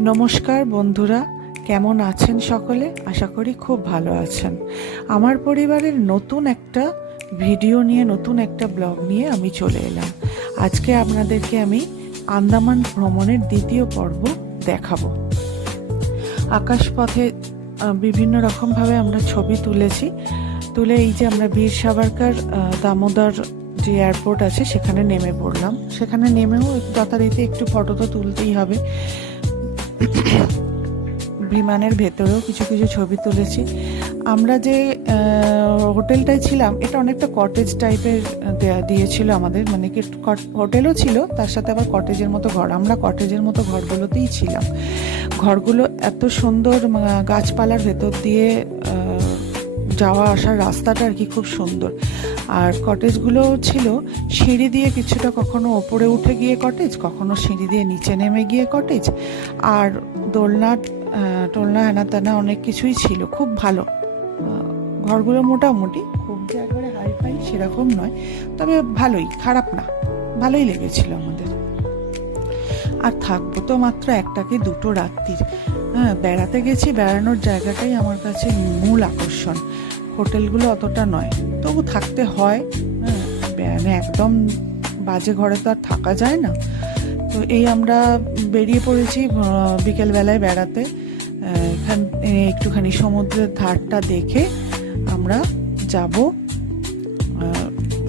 নমস্কার বন্ধুরা কেমন আছেন সকলে? আশা করি খুব ভালো আছেন। আমার পরিবারের নতুন একটা ভিডিও নিয়ে নতুন একটা ব্লগ নিয়ে আমি চলে এলাম। আজকে আপনাদেরকে আমি আন্দামান ভ্রমণের দ্বিতীয় পর্ব দেখাবো। আকাশপথে বিভিন্ন রকমভাবে আমরা ছবি তুলেছি। তুলে এই যে আমরা বীর সাভারকার আহ, দামোদর যে এয়ারপোর্ট আছে সেখানে নেমে পড়লাম। সেখানে নেমেও যথারীতি একটু ফটো তো তুলতেই হবে। বিমানের ভেতরেও কিছু কিছু ছবি তুলেছি। আমরা যে হোটেলটায় ছিলাম, এটা অনেকটা কটেজ টাইপের দেয়া, দিয়েছিল আমাদের। মানে কি হোটেলও ছিল, তার সাথে আবার কটেজের মতো ঘর। আমরা কটেজের মতো ঘরগুলোতেই ছিলাম। ঘরগুলো এত সুন্দর গাছপালার ভেতর দিয়ে যাওয়া আসার রাস্তাটা আর কি খুব সুন্দর। আর কটেজগুলো ছিল সিঁড়ি দিয়ে কিছুটা কখনো ওপরে উঠে গিয়ে কটেজ কখনো সিঁড়ি দিয়ে নিচে নেমে গিয়ে কটেজ আর দোলনা টোলনা হেনা তেনা অনেক কিছুই ছিল, খুব ভালো। ঘরগুলো মোটামুটি, খুব যে একবারে হাই ফাই সেরকম নয়, তবে ভালোই, খারাপ না, ভালোই লেগেছিল আমাদের। আর থাকব তো মাত্র একটা কি দুটো রাত্রির। হ্যাঁ বেড়াতে গেছি, বেড়ানোর জায়গাটাই আমার কাছে মূল আকর্ষণ। হোটেলগুলো অতটা নয়। তবু থাকতে হয়। হ্যাঁ মানে একদম বাজে ঘরে তো আর থাকা যায় না। তো এই আমরা বেরিয়ে পড়েছি বিকেলবেলায় বেড়াতে। এখান একটুখানি সমুদ্রের ধারটা দেখে আমরা যাব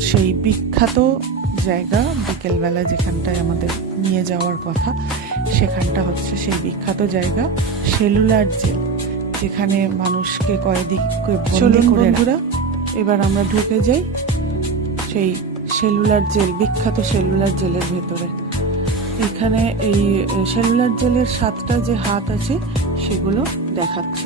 সেই বিখ্যাত জায়গা বিকেলবেলা যেখানটায় আমাদের নিয়ে যাওয়ার কথা। সেখানটা হচ্ছে সেই বিখ্যাত জায়গা, সেলুলার জেল। যেখানে মানুষকে কয়েদিক চলুন বন্ধুরা। এবার আমরা ঢুকে যাই সেই সেলুলার জেল বিখ্যাত সেলুলার জেলের ভেতরে। এখানে এই সেলুলার জেলের সাতটা যে হাত আছে সেগুলো দেখাচ্ছে।